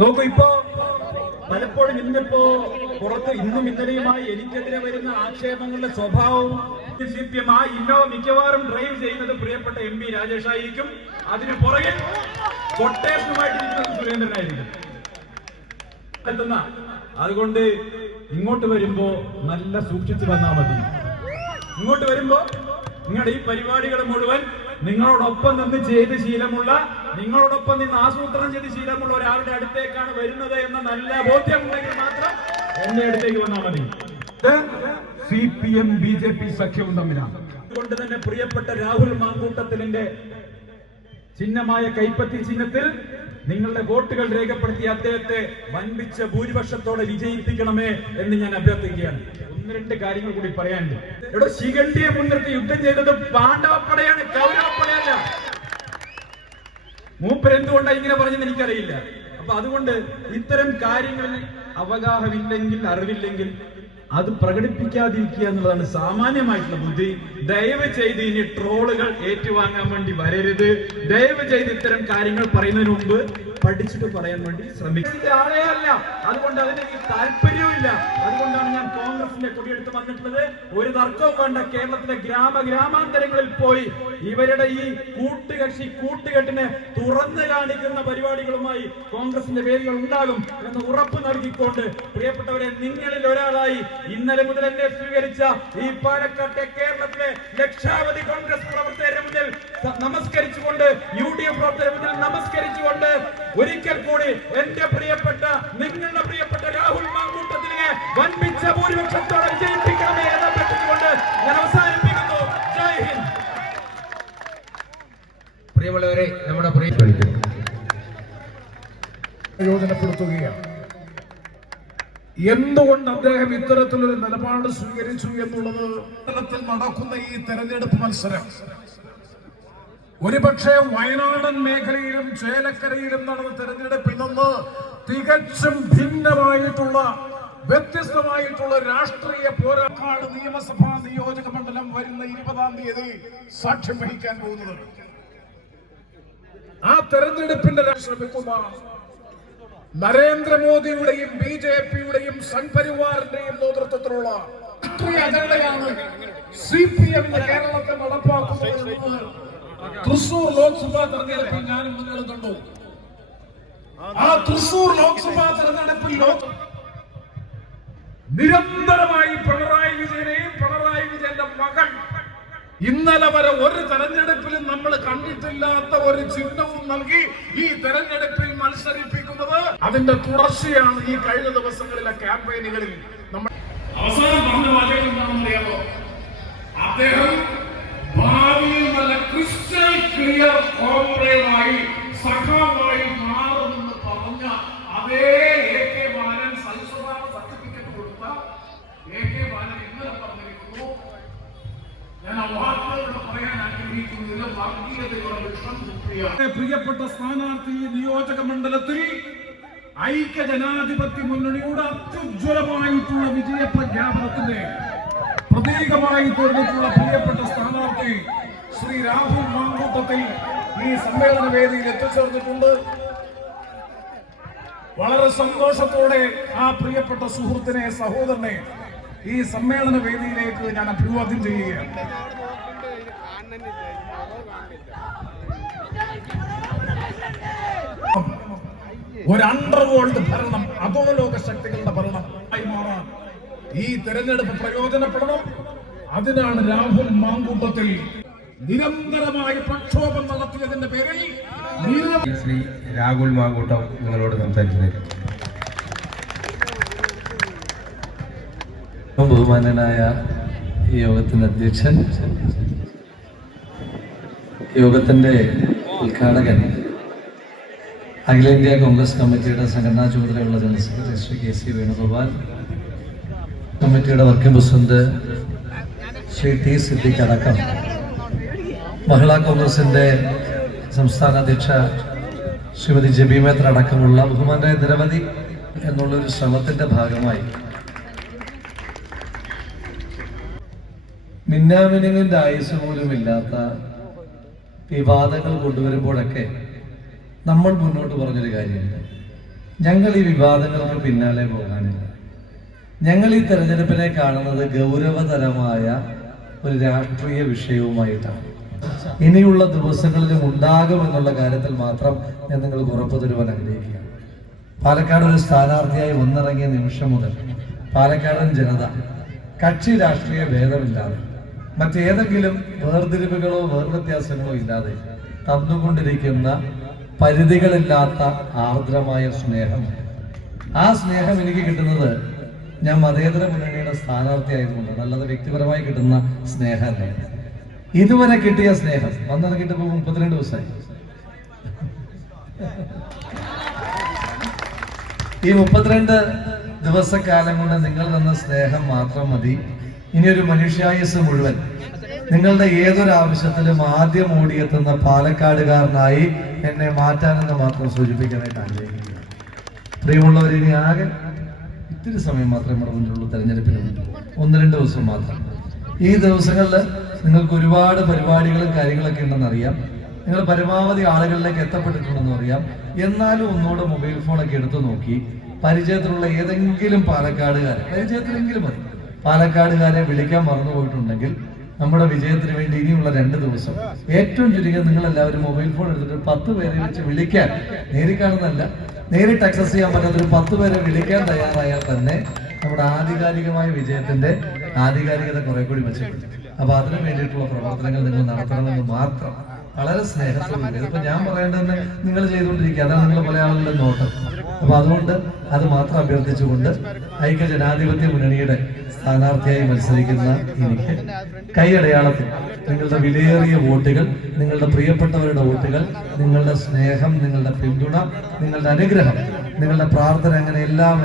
നോക്കൂ, ഇപ്പോ പലപ്പോഴും ഇന്നിപ്പോ പുറത്ത് ഇന്നും ഇന്നലെയുമായി എനിക്കെതിരെ വരുന്ന ആക്ഷേപങ്ങളുടെ സ്വഭാവവും CPM ആ ഇന്നോവ മിക്കവാറും ഡ്രൈവ് ചെയ്യുന്നത് പ്രിയപ്പെട്ട MP രാജേഷ് ആയിരിക്കും. അതിന് പുറകെ കൊട്ടേഷനുമായിട്ടിരിക്കുന്നത് സുരേന്ദ്രനായിരിക്കും. അതുകൊണ്ട് ഇങ്ങോട്ട് വരുമ്പോ നല്ല സൂക്ഷിച്ചു വന്നാൽ മതി. ഇങ്ങോട്ട് വരുമ്പോ നിങ്ങളുടെ ഈ പരിപാടികൾ മുഴുവൻ നിങ്ങളോടൊപ്പം നിന്ന് ചെയ്ത് ശീലമുള്ള, നിങ്ങളോടൊപ്പം നിന്ന് ആസൂത്രണം ചെയ്ത് ശീലമുള്ള ഒരാളുടെ അടുത്തേക്കാണ് വരുന്നത് എന്ന നല്ല ബോധ്യമുണ്ടെങ്കിൽ മാത്രം എന്റെ അടുത്തേക്ക് വന്നാൽ മതി. CPM BJP സഖ്യവും തമ്മിലാണ്. അതുകൊണ്ട് തന്നെ പ്രിയപ്പെട്ട രാഹുൽ മാങ്കൂട്ടത്തിലിന്റെ ചിഹ്നമായ കൈപ്പത്തി ചിഹ്നത്തിൽ നിങ്ങളുടെ വോട്ടുകൾ രേഖപ്പെടുത്തി അദ്ദേഹത്തെ വൻപിച്ച ഭൂരിപക്ഷത്തോടെ വിജയിപ്പിക്കണമേ എന്ന് ഞാൻ അഭ്യർത്ഥിക്കുകയാണ്. 1-2 കാര്യങ്ങൾ കൂടി പറയാനുണ്ട്. ഇവിടെ ശിഖണ്ഡിയെ മുൻനിർത്തി യുദ്ധം ചെയ്തത് പാണ്ഡവപ്പടയാണ്, കൗരവപ്പടയല്ല. മൂപ്പരെന്തുകൊണ്ടാണ് ഇങ്ങനെ പറഞ്ഞെന്ന് എനിക്കറിയില്ല. അപ്പൊ അതുകൊണ്ട് ഇത്തരം കാര്യങ്ങളിൽ അവഗാഹമില്ലെങ്കിൽ, അറിവില്ലെങ്കിൽ അത് പ്രകടിപ്പിക്കാതിരിക്കുക എന്നുള്ളതാണ് സാമാന്യമായിട്ടുള്ള ബുദ്ധി. ദയവ് ചെയ്ത് ഇനി ട്രോളുകൾ ഏറ്റുവാങ്ങാൻ വേണ്ടി വരരുത്. ദയവ് ചെയ്ത് ഇത്തരം കാര്യങ്ങൾ പറയുന്നതിന് മുമ്പ് പഠിച്ചിട്ട് പറയാൻ വേണ്ടി ശ്രമിക്കുന്ന ആളേ അല്ല. അതുകൊണ്ട് അതിനെനിക്ക് താല്പര്യവുമില്ല. അതുകൊണ്ടാണ് ഞാൻ കോൺഗ്രസിന്റെ കൊടിയെടുത്ത് വന്നിട്ടുള്ളത്. ഒരു തർക്കവും വേണ്ട. കേരളത്തിലെ ഗ്രാമാന്തരങ്ങളിൽ പോയി ഇവരുടെ ഈ കൂട്ടുകെട്ടിനെ തുറന്നു കാണിക്കുന്ന പരിപാടികളുമായി കോൺഗ്രസിന്റെ വേദികൾ ഉണ്ടാകും എന്ന് ഉറപ്പ് നൽകിക്കൊണ്ട്, പ്രിയപ്പെട്ടവരെ, നിങ്ങളിൽ ഒരാളായി ഇന്നലെ മുതൽ എന്നെ സ്വീകരിച്ച ഈ പാലക്കാട്ടെ കേരളത്തിലെ ലക്ഷാവധി കോൺഗ്രസ് പ്രവർത്തകരെ മുതൽ നമസ്കരിച്ചുകൊണ്ട്, UDF പ്രവർത്തകരെ മുതൽ നമസ്കരിച്ചുകൊണ്ട്, ഒരിക്കൽ കൂടി എന്റെ പ്രിയപ്പെട്ട, നിങ്ങളുടെ പ്രിയപ്പെട്ട രാഹുൽ മാങ്കൂട്ടത്തിനെ വൻപിച്ച ഭൂരിപക്ഷത്തോടെ വിജയിപ്പിക്കണമേ എന്ന് അഭ്യർത്ഥിച്ചുകൊണ്ട് ഞാൻ അവസാനിപ്പിക്കുന്നു. ജയ് ഹിന്ദ്. പ്രിയമുള്ളവരെ, നമ്മുടെ പ്രയോജനപ്പെടുത്തുകയാണ്. എന്തുകൊണ്ട് അദ്ദേഹം ഇത്തരത്തിലൊരു നിലപാട് സ്വീകരിച്ചു എന്നുള്ളത് നടക്കുന്ന ഈ തെരഞ്ഞെടുപ്പ് മത്സരം ഒരുപക്ഷെ വയനാടൻ മേഖലയിലും ചേലക്കരയിലും നടന്ന തെരഞ്ഞെടുപ്പിൽ നിന്ന് തികച്ചും ഭിന്നമായിട്ടുള്ള, വ്യത്യസ്തമായിട്ടുള്ള രാഷ്ട്രീയ പോരാട്ടമാണ് നിയമസഭാ നിയോജക മണ്ഡലം വരുന്ന 20-ാം തീയതി സാക്ഷ്യം വഹിക്കാൻ പോകുന്നത്. ആ തെരഞ്ഞെടുപ്പിന്റെ ശ്രമിക്കുന്ന നരേന്ദ്രമോദിയുടെയും BJP-യുടെയും സംഘപരിവാറിന്റെയും നേതൃത്വത്തിലുള്ള രാഷ്ട്രീയ അജണ്ടയാണ് CPM കേരളത്തിൽ നടപ്പാക്കുന്നത്. തൃശൂർ ലോക്സഭാ തെരഞ്ഞെടുപ്പിൽ ഞാനും നിങ്ങളും കണ്ടു. ആ തൃശൂർ ലോക്സഭാ തെരഞ്ഞെടുപ്പിൽ നിരന്തരമായി പിണറായി വിജയനെയും പിണറായി വിജയന്റെ മകൾ ഇന്നലെ വരെ ഒരു തെരഞ്ഞെടുപ്പിലും നമ്മൾ കണ്ടിട്ടില്ലാത്ത ഒരു ചിഹ്നവും നൽകി ഈ തെരഞ്ഞെടുപ്പിൽ മത്സരിപ്പിക്കുന്നത് അതിന്റെ തുടർച്ചയാണ് ഈ കഴിഞ്ഞ ദിവസങ്ങളിലെ ക്യാമ്പയിനുകളിൽ. നമ്മൾ അവസാനം പറഞ്ഞ വാചകം എന്താണെന്നറിയാമോ? അദ്ദേഹം ഭാവിയിൽ നല്ല ക്രിസ്റ്റൽ ക്ലിയർ കോംറേഡായി, സഖാവായി മാറുമെന്ന് പറഞ്ഞ അതേ AK ബാലൻ സൽസ്വഭാവ സർട്ടിഫിക്കറ്റ് കൊടുത്ത AK ബാലൻ ഇന്നലെ പറഞ്ഞിരിക്കുന്നു, ഞാൻ അവാർഡുകളോട് പറയാൻ ആഗ്രഹിക്കുന്നത് വർഗീയതയുടെ വിഷം കുട്ടിയാണ്. പ്രിയപ്പെട്ട സ്ഥാനാർത്ഥി നിയോജക മണ്ഡലത്തിൽ ഐക്യ ജനാധിപത്യ മുന്നണിയുടെ അത്യുജ്വലമായിട്ടുള്ള വിജയ പ്രഖ്യാപനത്തിന്റെ പ്രതീകമായി തീർന്നിട്ടുള്ള പ്രിയപ്പെട്ട സ്ഥാനാർത്ഥി ശ്രീ രാഹുൽ മാങ്കൂട്ടത്തിൽ ഈ സമ്മേളന വേദിയിൽ എത്തിച്ചേർന്നിട്ടുണ്ട്. വളരെ സന്തോഷത്തോടെ ആ പ്രിയപ്പെട്ട സുഹൃത്തിനെ, സഹോദരനെ ഈ സമ്മേളന വേദിയിലേക്ക് ഞാൻ അഭിവാദ്യം ചെയ്യുകയാണ്. ഒരു അണ്ടർവേൾഡ് ഭരണം, അധോലോക ശക്തികളുടെ ഭരണം ആയി മാറാൻ ഈ തെരഞ്ഞെടുപ്പ് പ്രയോജനപ്പെടണം. അതിനാണ് രാഹുൽ മാങ്കൂട്ടത്തിൽ നിരന്തരമായ പ്രക്ഷോഭം നടത്തിയതിന്റെ പേരിൽ ശ്രീ രാഹുൽ മാങ്കൂട്ടം നിങ്ങളോട് സംസാരിക്കുന്നത്. ബഹുമാനനായ യോഗത്തിന്റെ അധ്യക്ഷൻ, യോഗത്തിന്റെ ഉദ്ഘാടകൻ, അഖിലേന്ത്യാ കോൺഗ്രസ് കമ്മിറ്റിയുടെ സംഘടനാ ചുമതലയുള്ള general secretary Shri KC Venugopal, കമ്മിറ്റിയുടെ working president Shri T Siddique അടക്കം, മഹിളാ കോൺഗ്രസിന്റെ സംസ്ഥാന അധ്യക്ഷ ശ്രീമതി ജബി മേത്ര അടക്കമുള്ള ബഹുമാനായ നിരവധി എന്നുള്ളൊരു ശ്രമത്തിന്റെ ഭാഗമായി മിന്നാമിനുങ്ങിന്റെ ആയുസ് പോലും ഇല്ലാത്ത വിവാദങ്ങൾ കൊണ്ടുവരുമ്പോഴൊക്കെ നമ്മൾ മുന്നോട്ട് പറഞ്ഞൊരു കാര്യമുണ്ട്. ഞങ്ങൾ ഈ വിവാദങ്ങൾക്ക് പിന്നാലെ പോകാനില്ല. ഞങ്ങൾ ഈ തെരഞ്ഞെടുപ്പിനെ കാണുന്നത് ഗൗരവതരമായ ഒരു രാഷ്ട്രീയ വിഷയവുമായിട്ടാണ്. ഇനിയുള്ള ദിവസങ്ങളിലും ഉണ്ടാകുമെന്നുള്ള കാര്യത്തിൽ മാത്രം ഞാൻ നിങ്ങൾക്ക് ഉറപ്പു തരുവാൻ ആഗ്രഹിക്കുകയാണ്. പാലക്കാട് ഒരു സ്ഥാനാർത്ഥിയായി വന്നിറങ്ങിയ നിമിഷം മുതൽ പാലക്കാടൻ ജനത കക്ഷി രാഷ്ട്രീയ ഭേദമില്ലാതെ, മറ്റേതെങ്കിലും വേർതിരിവുകളോ വേർവ്യത്യാസങ്ങളോ ഇല്ലാതെ തന്നുകൊണ്ടിരിക്കുന്ന പരിധികളില്ലാത്ത ആർദ്രമായ സ്നേഹം. ആ സ്നേഹം എനിക്ക് കിട്ടുന്നത് ഞാൻ മതേതര മുന്നണിയുടെ സ്ഥാനാർത്ഥിയായതുകൊണ്ടാണ്, അല്ലാതെ വ്യക്തിപരമായി കിട്ടുന്ന സ്നേഹമല്ല. ഇതുവരെ കിട്ടിയ സ്നേഹം വന്നിറങ്ങിയിട്ട് ഇപ്പോൾ 32 ദിവസമായി. ഈ 32 ദിവസക്കാലം കൊണ്ട് നിങ്ങൾ തന്ന സ്നേഹം മാത്രം മതി. ഇനിയൊരു മനുഷ്യായുസ് മുഴുവൻ നിങ്ങളുടെ ഏതൊരു ആവശ്യത്തിലും ആദ്യം ഓടിയെത്തുന്ന പാലക്കാടുകാരനായി എന്നെ മാറ്റാനെന്ന് മാത്രം സൂചിപ്പിക്കാനായിട്ട് ആഗ്രഹിക്കുക. പ്രിയമുള്ളവർ, ഇനി ആകെ ഇത്തിരി സമയം മാത്രമേ നമ്മുടെ മുന്നിലുള്ളൂ. തെരഞ്ഞെടുപ്പിന് 1-2 ദിവസം മാത്രം. ഈ ദിവസങ്ങളിൽ നിങ്ങൾക്ക് ഒരുപാട് പരിപാടികളും കാര്യങ്ങളൊക്കെ ഉണ്ടെന്ന് അറിയാം. നിങ്ങൾ പരമാവധി ആളുകളിലേക്ക് എത്തപ്പെട്ടിട്ടുണ്ടെന്ന് അറിയാം. എന്നാലും ഒന്നുകൂടെ മൊബൈൽ ഫോണൊക്കെ എടുത്തു നോക്കി പരിചയത്തിലുള്ള ഏതെങ്കിലും പാലക്കാടുകാരെ, പരിചയത്തിലെങ്കിലും മതി, പാലക്കാടുകാരെ വിളിക്കാൻ മറന്നുപോയിട്ടുണ്ടെങ്കിൽ നമ്മുടെ വിജയത്തിന് വേണ്ടി ഇനിയുള്ള 2 ദിവസം ഏറ്റവും ചുരുങ്ങിയത് നിങ്ങൾ എല്ലാവരും മൊബൈൽ ഫോൺ എടുത്തിട്ട് 10 പേരെ വെച്ച് വിളിക്കാൻ, നേരിൽ കാണുന്നതല്ല, നേരിട്ട് ആക്സസ് ചെയ്യാൻ പറ്റാത്തൊരു 10 പേരെ വിളിക്കാൻ തയ്യാറായാൽ തന്നെ നമ്മുടെ ആധികാരികമായ വിജയത്തിന്റെ ആധികാരികത കുറെ കൂടി മെച്ചപ്പെടും. അപ്പൊ അതിനു വേണ്ടിയിട്ടുള്ള പ്രവർത്തനങ്ങൾ നിങ്ങൾ നടത്തണമെന്ന് മാത്രം വളരെ സ്നേഹത്തോടെ. ഇതിപ്പോ ഞാൻ പറയേണ്ടത് നിങ്ങൾ ചെയ്തുകൊണ്ടിരിക്കുക, അതാണ് നിങ്ങൾ പല ആളുകളുടെ നോട്ടം. അപ്പൊ അതുകൊണ്ട് അത് മാത്രം അഭ്യർത്ഥിച്ചുകൊണ്ട് ഐക്യ ജനാധിപത്യ മുന്നണിയുടെ സ്ഥാനാർത്ഥിയായി മത്സരിക്കുന്ന എനിക്ക് കൈയടയാളത്തിൽ നിങ്ങളുടെ വിലയേറിയ വോട്ടുകൾ, നിങ്ങളുടെ പ്രിയപ്പെട്ടവരുടെ വോട്ടുകൾ, നിങ്ങളുടെ സ്നേഹം, നിങ്ങളുടെ പിന്തുണ, നിങ്ങളുടെ അനുഗ്രഹം, നിങ്ങളുടെ പ്രാർത്ഥന, അങ്ങനെ എല്ലാം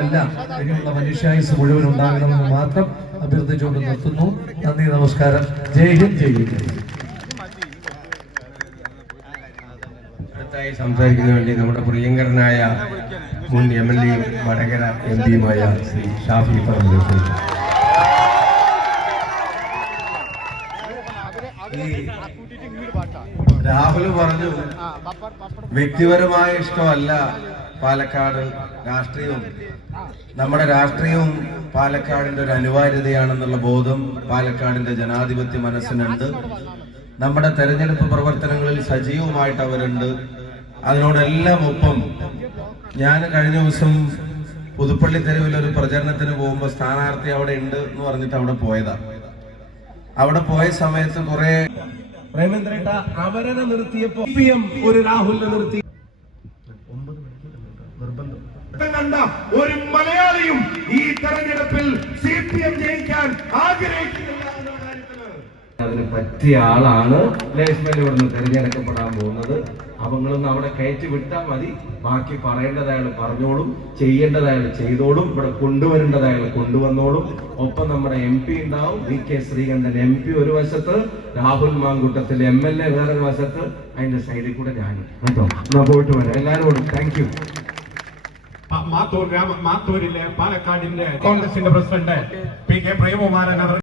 ഇനിയുള്ള മനുഷ്യായുസ് മുഴുവൻ ഉണ്ടാകണമെന്ന് മാത്രം അഭ്യർത്ഥിച്ചുകൊണ്ട് നിർത്തുന്നു. നന്ദി, നമസ്കാരം. ജയ് ഹിന്ദ്, ജയ് ഹിന്ദ്. അടുത്തായി സംസാരിക്കുന്നതിന് വേണ്ടി നമ്മുടെ പ്രിയങ്കരനായ മുൻ MLA വടകര MP-യുമായ ശ്രീ ഷാഫി പറമ്പിൽ. രാഹുൽ പറഞ്ഞു, വ്യക്തിപരമായ ഇഷ്ടമല്ല പാലക്കാട് രാഷ്ട്രീയവും, നമ്മുടെ രാഷ്ട്രീയവും പാലക്കാടിന്റെ ഒരു അനിവാര്യതയാണെന്നുള്ള ബോധം പാലക്കാടിന്റെ ജനാധിപത്യ മനസ്സിനുണ്ട്. നമ്മുടെ തെരഞ്ഞെടുപ്പ് പ്രവർത്തനങ്ങളിൽ സജീവമായിട്ട് അവരുണ്ട്. അതിനോടെല്ലാം ഒപ്പം ഞാൻ കഴിഞ്ഞ ദിവസം പുതുപ്പള്ളി തെരുവിൽ ഒരു പ്രചരണത്തിന് പോകുമ്പോൾ സ്ഥാനാർത്ഥി അവിടെ ഉണ്ട് എന്ന് പറഞ്ഞിട്ട് അവിടെ പോയതാ. അവിടെ പോയ സമയത്ത് കുറെ പ്രേമേന്ദ്രേട്ട അവരെ നിർത്തിയപ്പോ CPM ഒരു രാഹുലിനെ നിർത്തി. കണ്ട ഒരു മലയാളിയും ഈ തെരഞ്ഞെടുപ്പിൽ CPM ജയിക്കാൻ ആഗ്രഹിക്കുന്നില്ല. അതിന് പറ്റിയ ആളാണ് ലേശ്മയിൽ ഇവിടുന്ന് തിരഞ്ഞെടുക്കപ്പെടാൻ പോകുന്നത്. അവങ്ങളൊന്നും അവിടെ കയറ്റി വിട്ടാൽ മതി. ബാക്കി പറയേണ്ടതയാൾ പറഞ്ഞോളും, ചെയ്യേണ്ടതയാൾ ചെയ്തോളും, ഇവിടെ കൊണ്ടുവരേണ്ടതയാൾ കൊണ്ടുവന്നോളും. ഒപ്പം നമ്മുടെ MP ഉണ്ടാവും, VK ശ്രീകണ്ഠൻ MP ഒരു വശത്ത്, രാഹുൽ മാങ്കൂട്ടത്തിൽ MLA വേറൊരു വശത്ത്, അതിന്റെ സൈഡിൽ കൂടെ ഞാനും കേട്ടോ. എന്നാ പോയിട്ട് വരാം എല്ലാവരോടും. Thank you. മാത്തൂരിലെ പാലക്കാടിന്റെ കോൺഗ്രസിന്റെ പ്രസിഡന്റ് PK പ്രേമകുമാരൻ അവർ